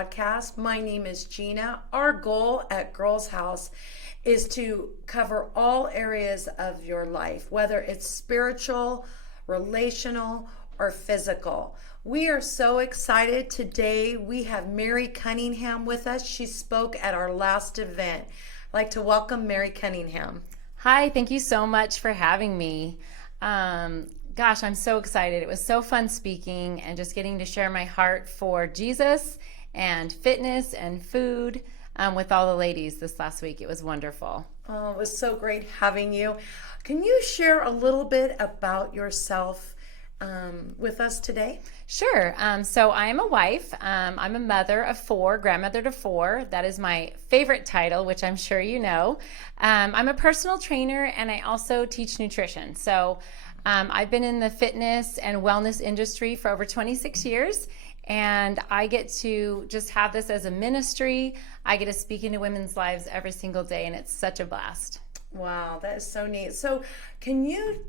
podcast. My name is Gina. Our goal at Girls House is to cover all areas of your life, whether it's spiritual, relational, or physical. We are so excited today. We have Mary Cunningham with us. She spoke at our last event. I'd like to welcome Mary Cunningham. Hi, thank you so much for having me. Gosh, I'm so excited. It was so fun speaking and just getting to share my heart for Jesus and fitness and food with all the ladies this last week. It was wonderful. Oh, it was so great having you. Can you share a little bit about yourself with us today? Sure. So I am a wife. I'm a mother of four, grandmother to four. That is my favorite title, which I'm sure you know. I'm a personal trainer and I also teach nutrition. So I've been in the fitness and wellness industry for over 26 years. And I get to just have this as a ministry. I get to speak into women's lives every single day, and it's such a blast. Wow, that is so neat. So can you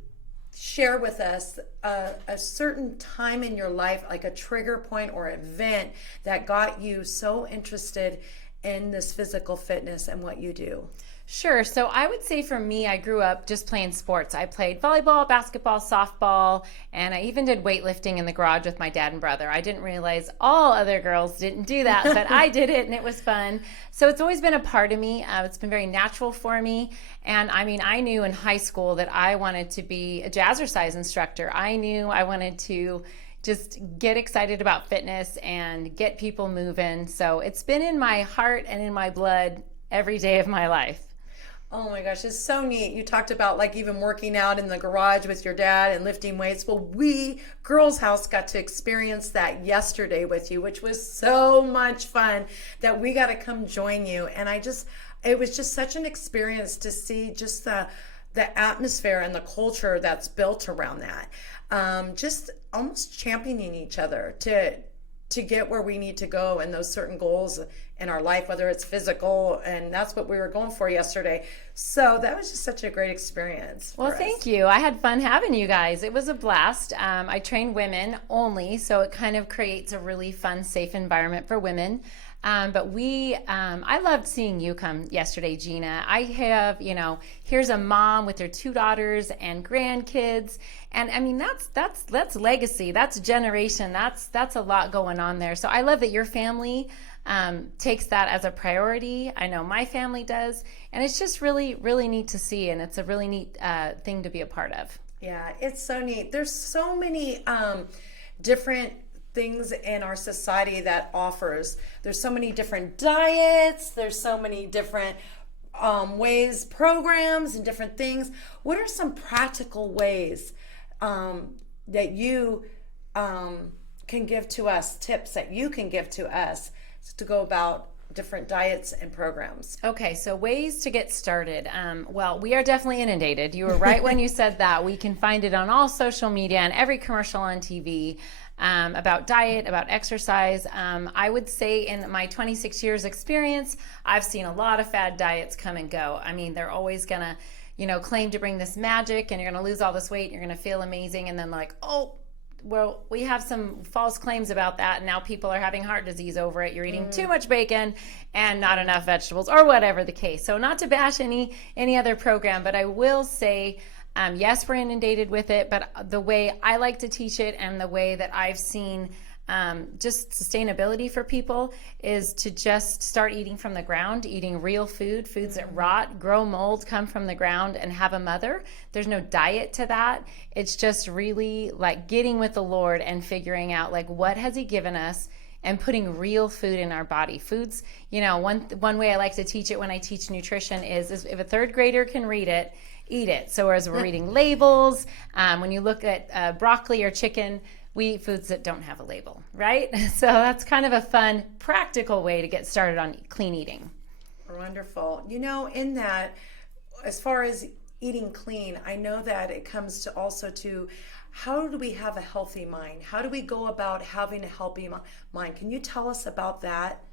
share with us a certain time in your life, like a trigger point or event that got you so interested in this physical fitness and what you do? Sure. So I would say for me, I grew up just playing sports. I played volleyball, basketball, softball, and I even did weightlifting in the garage with my dad and brother. I didn't realize all other girls didn't do that, but I did it and it was fun. So it's always been a part of me. It's been very natural for me. And I mean, I knew in high school that I wanted to be a jazzercise instructor. I knew I wanted to just get excited about fitness and get people moving. So it's been in my heart and in my blood every day of my life. Oh my gosh, it's so neat. You talked about like even working out in the garage with your dad and lifting weights. Well, we, Girls House, got to experience that yesterday with you, which was so much fun that we got to come join you. And it was just such an experience to see just the atmosphere and the culture that's built around that. Just almost championing each other to get where we need to go and those certain goals in our life, whether it's physical, and that's what we were going for yesterday. So that was just such a great experience. Well, thank you. I had fun having you guys. It was a blast. I train women only, so it kind of creates a really fun, safe environment for women. But I loved seeing you come yesterday, Gina. I have, here's a mom with her two daughters and grandkids. And I mean, that's legacy, that's generation, that's a lot going on there. So I love that your family takes that as a priority. I know my family does. And it's just really, really neat to see. And it's a really neat thing to be a part of. Yeah, it's so neat. There's so many different things in our society that offers. There's so many different diets. There's so many different ways, programs and different things. What are some practical ways that you can give to us, tips that you can give to us to go about different diets and programs? Okay, so ways to get started. Well, we are definitely inundated. You were right when you said that. We can find it on all social media and every commercial on TV. About diet, about exercise. I would say in my 26 years experience, I've seen a lot of fad diets come and go. I mean, they're always gonna, claim to bring this magic and you're gonna lose all this weight and you're gonna feel amazing. And then like, oh, well, we have some false claims about that. And now people are having heart disease over it. You're eating too much bacon and not enough vegetables or whatever the case. So not to bash any other program, but I will say, yes, we're inundated with it, but the way I like to teach it and the way that I've seen just sustainability for people is to just start eating from the ground, eating real foods that rot, grow mold, come from the ground, and have a mother. There's no diet to that. It's just really like getting with the Lord and figuring out like what has He given us and putting real food in our body. Foods, one way I like to teach it when I teach nutrition is if a third grader can read it, eat it. So as we're reading labels, when you look at broccoli or chicken, we eat foods that don't have a label, right? So that's kind of a fun, practical way to get started on clean eating. Wonderful. In that, as far as eating clean, I know that it comes to also to how do we have a healthy mind? How do we go about having a healthy mind? Can you tell us about that?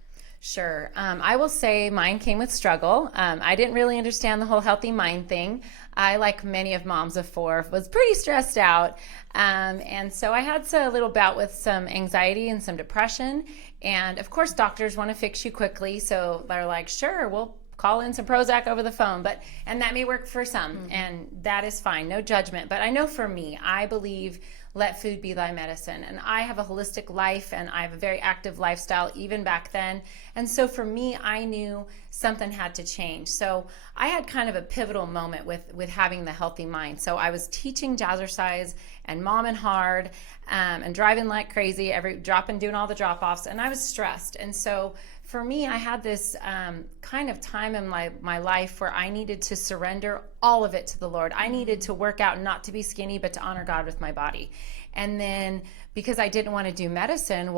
Sure. I will say mine came with struggle. I didn't really understand the whole healthy mind thing. I, like many of moms of four, was pretty stressed out. And so I had a little bout with some anxiety and some depression. And of course, doctors want to fix you quickly. So they're like, sure, we'll call in some Prozac over the phone. And that may work for some, and that is fine. No judgment. But I know for me, I believe let food be thy medicine. And I have a holistic life and I have a very active lifestyle even back then. And so for me, I knew something had to change. So I had kind of a pivotal moment with having the healthy mind. So I was teaching jazzercise and mom and hard and driving like crazy, doing all the drop-offs, and I was stressed. And so for me, I had this kind of time in my life where I needed to surrender all of it to the Lord. I needed to work out, not to be skinny, but to honor God with my body. And then because I didn't want to do medicine,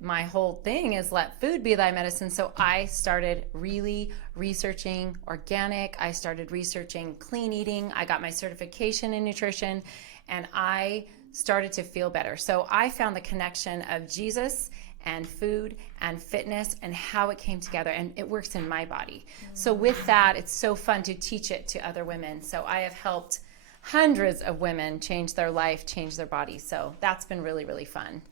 my whole thing is let food be thy medicine. So I started really researching organic. I started researching clean eating. I got my certification in nutrition, and I started to feel better. So I found the connection of Jesus and food and fitness and how it came together, and it works in my body. So with that, it's so fun to teach it to other women. So I have helped hundreds of women change their life, change their body. So that's been really, really fun.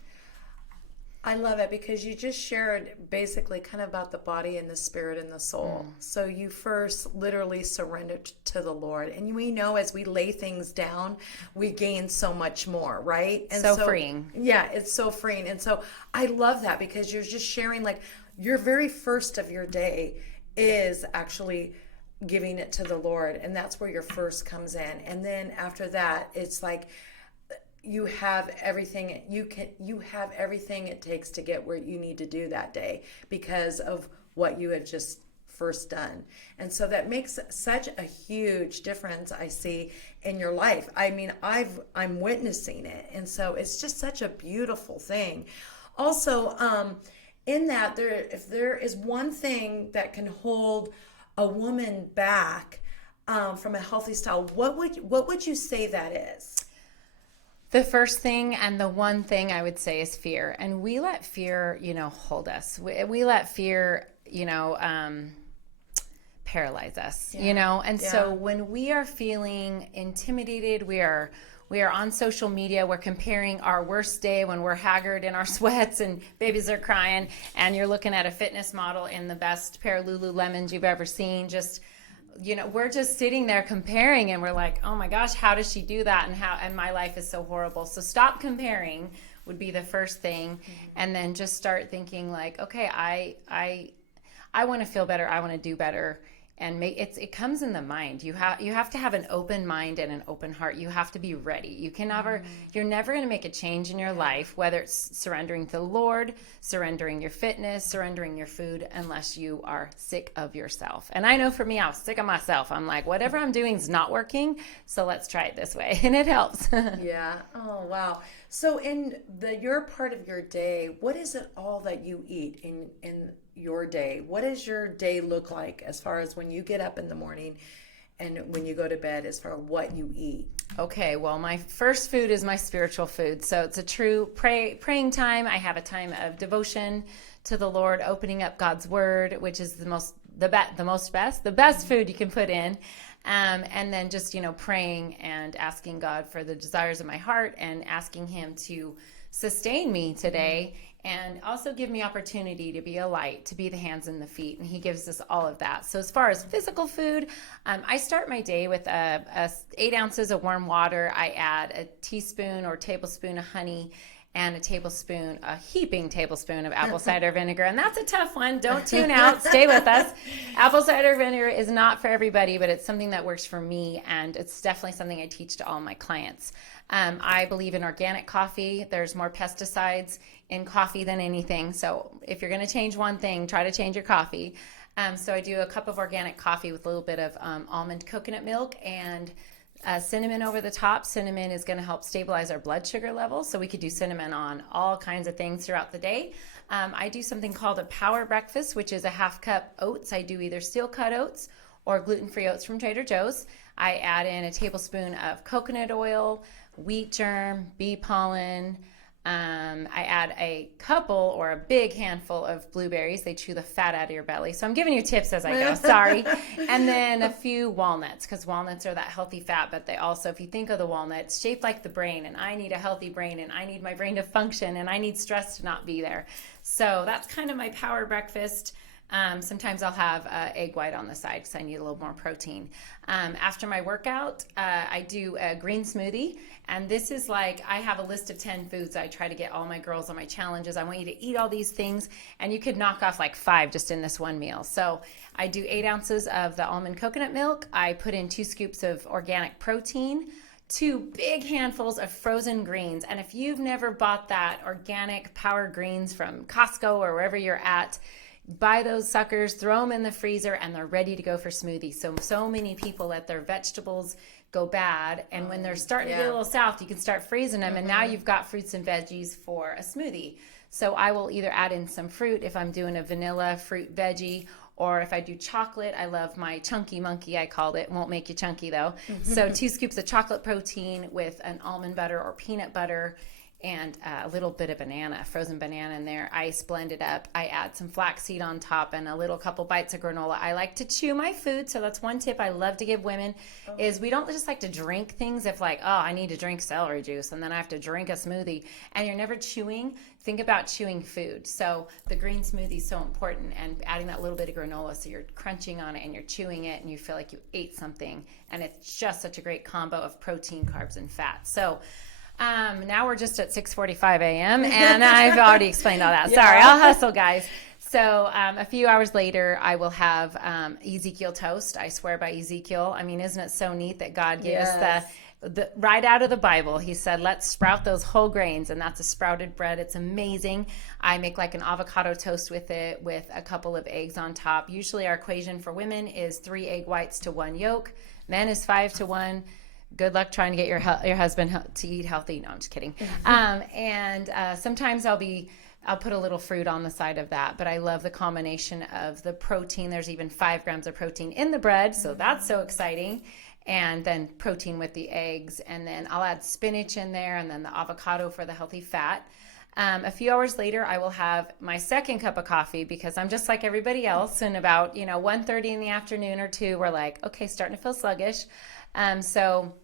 I love it because you just shared basically kind of about the body and the spirit and the soul. So you first literally surrendered to the Lord. And we know as we lay things down, we gain so much more, right? And so freeing. Yeah, it's so freeing. And so I love that because you're just sharing like your very first of your day is actually giving it to the Lord. And that's where your first comes in. And then after that, it's like, you have everything it takes to get where you need to do that day because of what you had just first done. And so that makes such a huge difference, I see, in your life. I mean, I'm witnessing it. And so it's just such a beautiful thing. Also, in that if there is one thing that can hold a woman back from a healthy style, what would you say that is? The first thing and the one thing I would say is fear. And we let fear, hold us. We let fear, paralyze us, And so when we are feeling intimidated, we are on social media, we're comparing our worst day when we're haggard in our sweats and babies are crying, and you're looking at a fitness model in the best pair of Lululemons you've ever seen, we're just sitting there comparing, and we're like, oh my gosh, how does she do that? And my life is so horrible. So stop comparing would be the first thing. And then just start thinking like, okay, I want to feel better. I want to do better. And it comes in the mind. You have to have an open mind and an open heart. You have to be ready. You're never going to make a change in your life, whether it's surrendering to the Lord, surrendering your fitness, surrendering your food, unless you are sick of yourself. And I know for me, I was sick of myself. I'm like, whatever I'm doing is not working, so let's try it this way. And it helps. Yeah. Oh, wow. So in your part of your day, what is it all that you eat in your day? What does your day look like as far as when you get up in the morning and when you go to bed, as far as what you eat? Okay, well, my first food is my spiritual food. So it's a true praying time. I have a time of devotion to the Lord, opening up God's word, which is the best food you can put in. And then just, praying and asking God for the desires of my heart and asking him to sustain me today and also give me opportunity to be a light, to be the hands and the feet. And he gives us all of that. So as far as physical food, I start my day with 8 ounces of warm water. I add a teaspoon or tablespoon of honey and a heaping tablespoon of apple cider vinegar. And that's a tough one. Don't tune out. Stay with us. Apple cider vinegar is not for everybody, but it's something that works for me. And it's definitely something I teach to all my clients. I believe in organic coffee. There's more pesticides in coffee than anything. So if you're going to change one thing, try to change your coffee. So I do a cup of organic coffee with a little bit of almond coconut milk and cinnamon over the top. Cinnamon is going to help stabilize our blood sugar levels. So we could do cinnamon on all kinds of things throughout the day. I do something called a power breakfast, which is a half cup oats. I do either steel cut oats or gluten-free oats from Trader Joe's. I add in a tablespoon of coconut oil, wheat germ, bee pollen, I add a couple or a big handful of blueberries. They chew the fat out of your belly. So I'm giving you tips as I go. Sorry. And then a few walnuts, because walnuts are that healthy fat, but they also, if you think of the walnuts, shaped like the brain, and I need a healthy brain, and I need my brain to function, and I need stress to not be there. So that's kind of my power breakfast. Sometimes I'll have egg white on the side because I need a little more protein. After my workout, I do a green smoothie. And this is like, I have a list of 10 foods I try to get all my girls on my challenges. I want you to eat all these things, and you could knock off like 5 just in this one meal. So I do 8 ounces of the almond coconut milk. I put in 2 scoops of organic protein, 2 big handfuls of frozen greens. And if you've never bought that organic power greens from Costco or wherever you're at, buy those suckers, throw them in the freezer, and they're ready to go for smoothies. So many people let their vegetables go bad, and when they're starting to get a little south, you can start freezing them, and now you've got fruits and veggies for a smoothie. So I will either add in some fruit if I'm doing a vanilla fruit veggie, or if I do chocolate, I love my chunky monkey, I called it. Won't make you chunky though. So 2 scoops of chocolate protein with an almond butter or peanut butter, and a little bit of banana, frozen banana in there. Ice blended up. I add some flaxseed on top and a little couple bites of granola. I like to chew my food, so that's one tip I love to give women, is we don't just like to drink things if like, oh, I need to drink celery juice and then I have to drink a smoothie, and you're never chewing. Think about chewing food. So the green smoothie is so important, and adding that little bit of granola so you're crunching on it and you're chewing it and you feel like you ate something, and it's just such a great combo of protein, carbs, and fat. So now we're just at 6:45 a.m. and I've already explained all that. Sorry, I'll hustle, guys. So a few hours later, I will have Ezekiel toast. I swear by Ezekiel. I mean, isn't it so neat that God gave us the right out of the Bible? He said, let's sprout those whole grains, and that's a sprouted bread. It's amazing. I make like an avocado toast with it, with a couple of eggs on top. Usually our equation for women is 3 egg whites to 1 yolk. Men is 5 to 1. Good luck trying to get your husband to eat healthy. No, I'm just kidding. Sometimes I'll put a little fruit on the side of that, but I love the combination of the protein. There's even 5 grams of protein in the bread, so that's so exciting. And then protein with the eggs, and then I'll add spinach in there, and then the avocado for the healthy fat. A few hours later, I will have my second cup of coffee, because I'm just like everybody else. And about 1:30 in the afternoon or 2, we're like, okay, starting to feel sluggish. So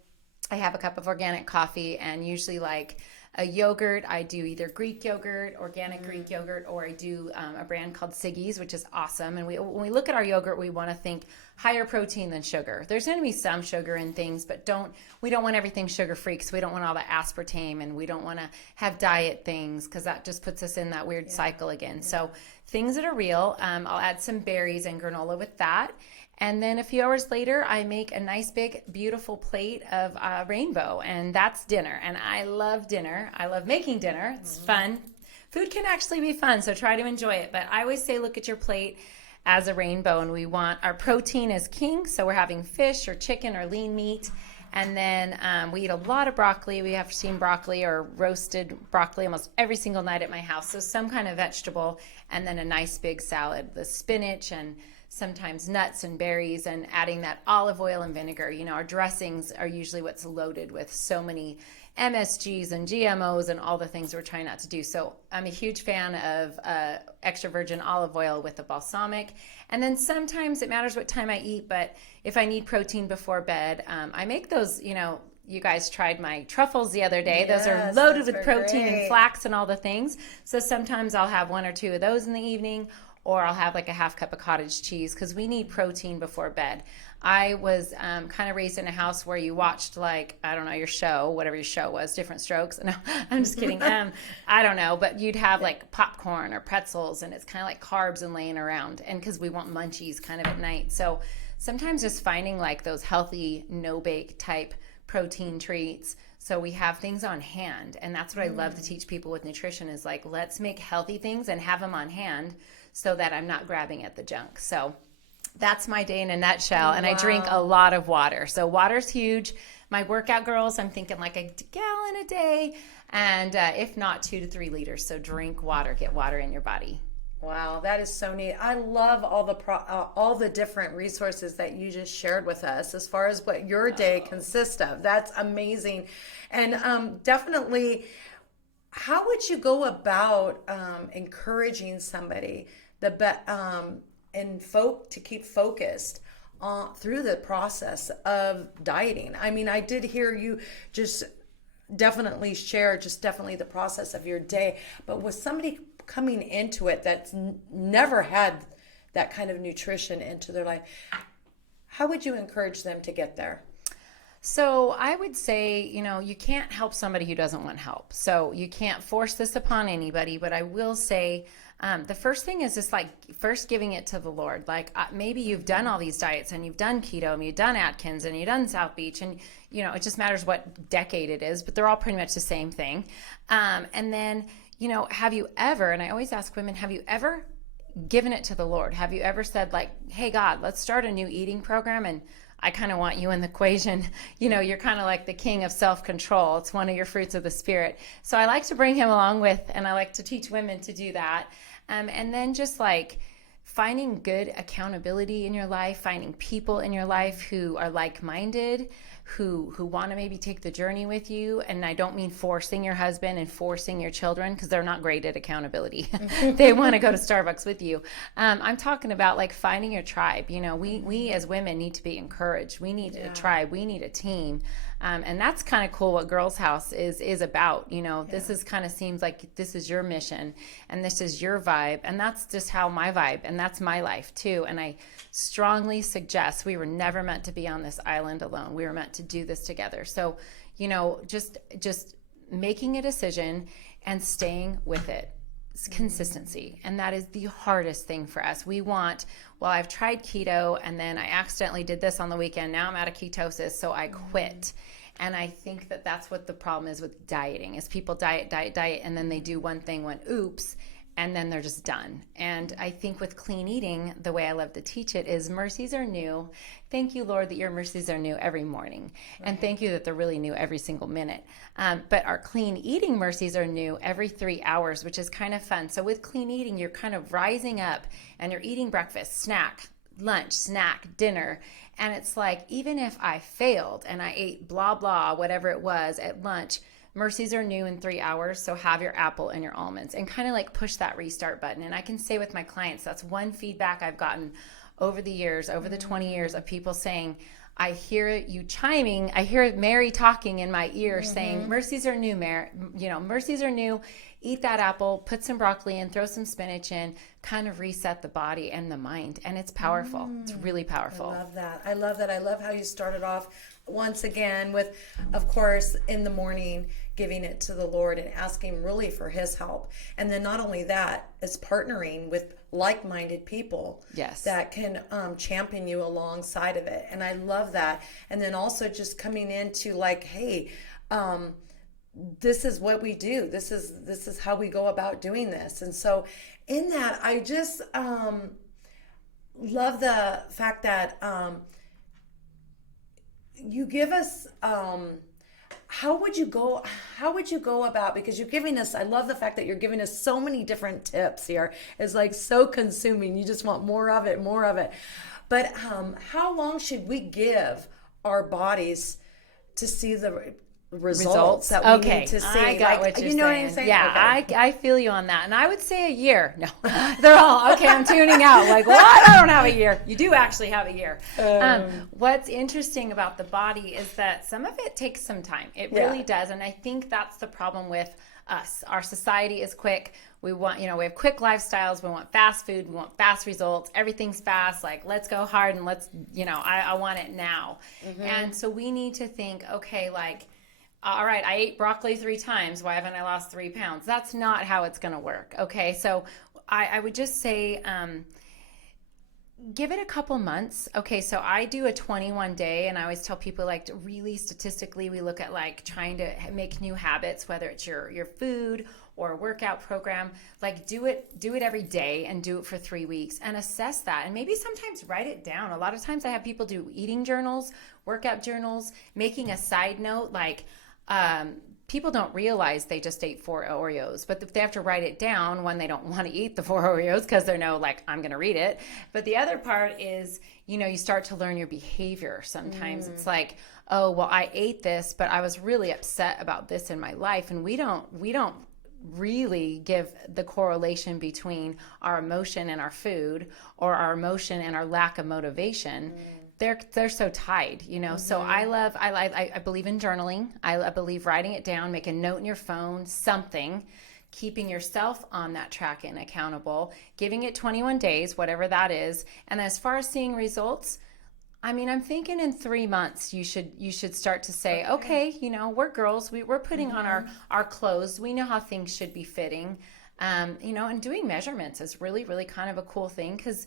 I have a cup of organic coffee, and usually like a yogurt. I do either Greek yogurt, organic Greek yogurt, or I do a brand called Siggy's, which is awesome. And when we look at our yogurt, we want to think higher protein than sugar. There's going to be some sugar in things, but we don't want everything sugar-free, because we don't want all the aspartame, and we don't want to have diet things, because that just puts us in that weird cycle again. So things that are real. I'll add some berries and granola with that. And then a few hours later, I make a nice big beautiful plate of rainbow, and that's dinner. And I love dinner. I love making dinner. It's fun. Food can actually be fun, so try to enjoy it. But I always say look at your plate as a rainbow, and we want our protein as king. So we're having fish or chicken or lean meat. And then we eat a lot of broccoli. We have steamed broccoli or roasted broccoli almost every single night at my house. So some kind of vegetable, and then a nice big salad, the spinach and sometimes nuts and berries, and adding that olive oil and vinegar. Our dressings are usually what's loaded with so many MSGs and GMOs and all the things we're trying not to do. So I'm a huge fan of extra virgin olive oil with the balsamic. And then sometimes it matters what time I eat, but if I need protein before bed, I make those, you guys tried my truffles the other day. Yes, those are loaded with protein great. and flax and all the things. So sometimes I'll have 1 or 2 of those in the evening, or I'll have like a half cup of cottage cheese, because we need protein before bed. I was kind of raised in a house where you watched, like, I don't know, your show, whatever your show was, Different Strokes. No, I'm just kidding. I don't know, but you'd have like popcorn or pretzels, and it's kind of like carbs and laying around, and because we want munchies kind of at night. So sometimes just finding like those healthy, no-bake type protein treats, so we have things on hand. And that's what I love to teach people with nutrition, is like, let's make healthy things and have them on hand, so that I'm not grabbing at the junk. So that's my day in a nutshell. And I drink a lot of water. So water's huge. My workout girls, I'm thinking like a gallon a day, and if not 2 to 3 liters. So drink water, get water in your body. Wow, that is so neat. I love all the different resources that you just shared with us as far as what your day consists of. That's amazing. And definitely how would you go about encouraging somebody to keep focused through the process of dieting? I mean, I did hear you just definitely share just definitely the process of your day, but with somebody coming into it that's never had that kind of nutrition into their life, how would you encourage them to get there? So I would say, you can't help somebody who doesn't want help. So you can't force this upon anybody, but I will say, the first thing is just like first giving it to the Lord. Like maybe you've done all these diets and you've done keto and you've done Atkins and you've done South Beach and it just matters what decade it is, but they're all pretty much the same thing. And then, have you ever, and I always ask women, have you ever given it to the Lord? Have you ever said like, hey God, let's start a new eating program, and I kind of want you in the equation. You're kind of like the king of self-control. It's one of your fruits of the spirit. So I like to bring him along with, and I like to teach women to do that. And then just like finding good accountability in your life, finding people in your life who are like-minded, who want to maybe take the journey with you. And I don't mean forcing your husband and forcing your children, because they're not great at accountability. They want to go to Starbucks with you. I'm talking about like finding your tribe. We as women need to be encouraged. We need a tribe. We need a team. And that's kind of cool what Girls House is about. This is kind of seems like this is your mission and this is your vibe. And that's just how my vibe, and that's my life too. And I strongly suggest we were never meant to be on this island alone. We were meant to do this together. So, just making a decision and staying with it. It's consistency. And that is the hardest thing for us. I've tried keto and then I accidentally did this on the weekend. Now I'm out of ketosis, so I quit. And I think that that's what the problem is with dieting, is people diet, and then they do one thing, oops, and then they're just done. And I think with clean eating, the way I love to teach it is mercies are new. Thank you, Lord, that your mercies are new every morning. Right. And thank you that they're really new every single minute. But our clean eating mercies are new every 3 hours, which is kind of fun. So with clean eating, you're kind of rising up and you're eating breakfast, snack, lunch, snack, dinner. And it's like, even if I failed and I ate blah, blah, whatever it was at lunch, mercies are new in 3 hours. So have your apple and your almonds and kind of like push that restart button. And I can say with my clients, that's one feedback I've gotten over the years, over the 20 years, of people saying, I hear you chiming. I hear Mary talking in my ear saying, mercies are new, Mary. Mercies are new. Eat that apple, put some broccoli in, throw some spinach in, kind of reset the body and the mind. And it's powerful. It's really powerful. I love that. I love that. I love how you started off once again with, of course, in the morning, giving it to the Lord and asking really for his help. And then not only that, is partnering with like-minded people that can champion you alongside of it. And I love that. And then also just coming into like, hey, this is what we do. This is how we go about doing this. And so in that, I just love the fact that you give us how would you go about, because you're giving us, I love the fact that you're giving us so many different tips here. It's like so consuming. You just want more of it. But how long should we give our bodies to see the results that we need to see? I got what you're saying. What I'm saying? Yeah, okay. I feel you on that. And I would say a year. No, they're all, okay, I'm tuning out. Like, what? I don't have a year. You do actually have a year. What's interesting about the body is that some of it takes some time. It really does. And I think that's the problem with us. Our society is quick. We want, we have quick lifestyles. We want fast food. We want fast results. Everything's fast. Like, let's go hard and let's, I want it now. And so we need to think, okay, like, all right, I ate broccoli 3 times. Why haven't I lost 3 pounds? That's not how it's going to work. Okay, so I would just say give it a couple months. Okay, so I do a 21 day, and I always tell people, like, really statistically, we look at like trying to make new habits, whether it's your food or a workout program. Like, do it every day and do it for 3 weeks and assess that, and maybe sometimes write it down. A lot of times I have people do eating journals, workout journals, making a side note, like, people don't realize they just ate 4 Oreos, but if they have to write it down when they don't want to eat the 4 Oreos because they know, like, I'm going to read it. But the other part is, you start to learn your behavior. Sometimes it's like, oh, well, I ate this, but I was really upset about this in my life. And we don't really give the correlation between our emotion and our food, or our emotion and our lack of motivation. They're so tied, you know. So I believe in journaling. I believe writing it down, make a note in your phone, something, keeping yourself on that track and accountable, giving it 21 days, whatever that is. And as far as seeing results, I mean, I'm thinking in 3 months you should start to say, okay, you know, we're girls, we're putting on our clothes, we know how things should be fitting, you know, and doing measurements is really, really kind of a cool thing, because,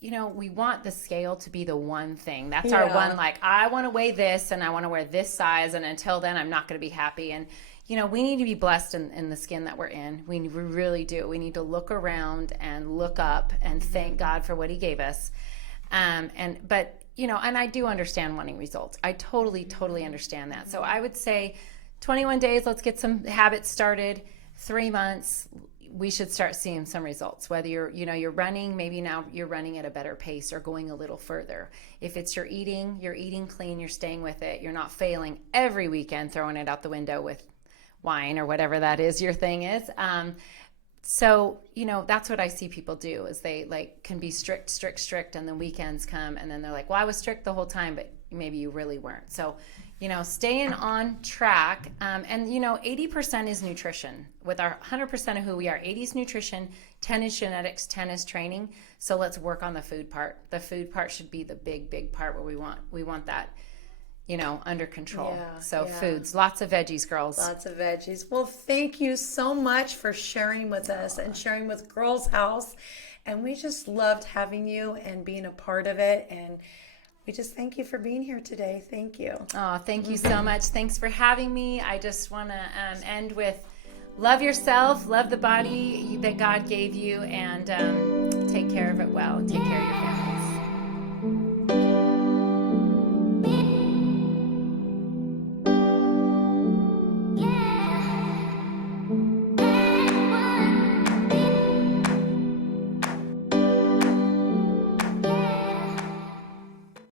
you know, we want the scale to be the one thing. That's our one, like, I want to weigh this and I want to wear this size, and until then I'm not going to be happy. And, you know, we need to be blessed in the skin that we're in. We really do. We need to look around and look up and thank God for what he gave us. But you know, and I do understand wanting results. I totally understand that. So I would say 21 days, let's get some habits started. 3 months, we should start seeing some results. Whether you're running, maybe now you're running at a better pace or going a little further. If it's you're eating clean, you're staying with it. You're not failing every weekend, throwing it out the window with wine or whatever that is your thing is. So, you know, that's what I see people do, is they like can be strict, and then weekends come and then they're like, well, I was strict the whole time, but maybe you really weren't. So, you know, staying on track. And, you know, 80% is nutrition. With our 100% of who we are, 80 is nutrition, 10 is genetics, 10 is training. So let's work on the food part. The food part should be the big part where we want that, you know, under control. Foods, lots of veggies, girls. Lots of veggies. Well, thank you so much for sharing with us and sharing with Girls House. And we just loved having you and being a part of it. And we just thank you for being here today. Thank you. Oh, thank you so much. Thanks for having me. I just want to end with love yourself, love the body that God gave you, and take care of it well. Take care of your family.